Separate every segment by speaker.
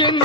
Speaker 1: என்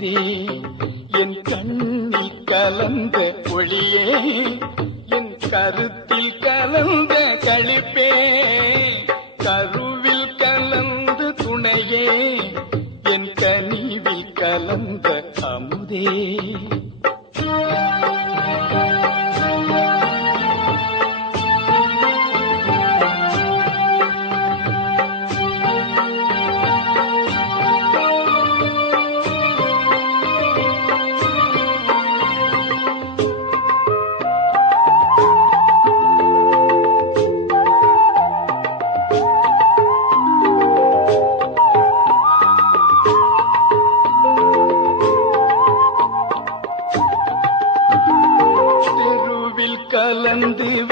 Speaker 1: அமுதே என் கண்ணி கலந்த ஒளியே என் கருத்தில் கலந்த கழிப்பே கருவில் கலந்த துணையே என் கனிவில் கலந்த அமுதே.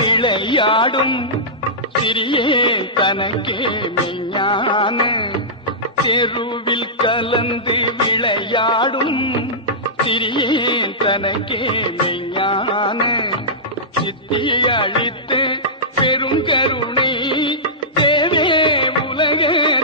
Speaker 1: விளையாடும். சிறியே தனக்கே மெய்ஞான. தெருவில் கலந்து விளையாடும். சிறியே தனக்கே மெய்ஞான. சித்தி அழித்து பெருங்கருணை தேவே உலகே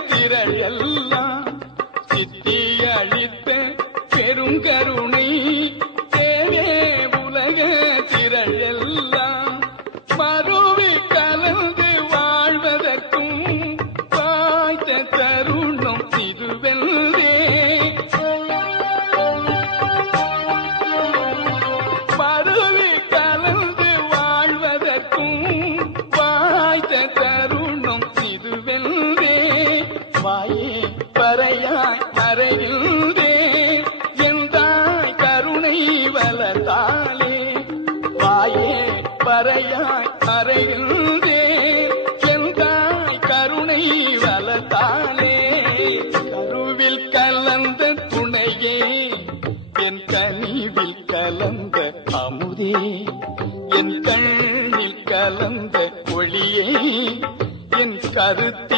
Speaker 1: பறையாய் மறைகின்றே எந்தாய் கருணை வளர்த்தாலே வாயே பறையாய் மறைகின்றே எந்தாய் கருணை வளர்த்தாலே கருவில் கலந்த துணையே என் தனிவில் கலந்த அமுதே என் கண்ணில் கலந்த ஒளியே என் கருத்து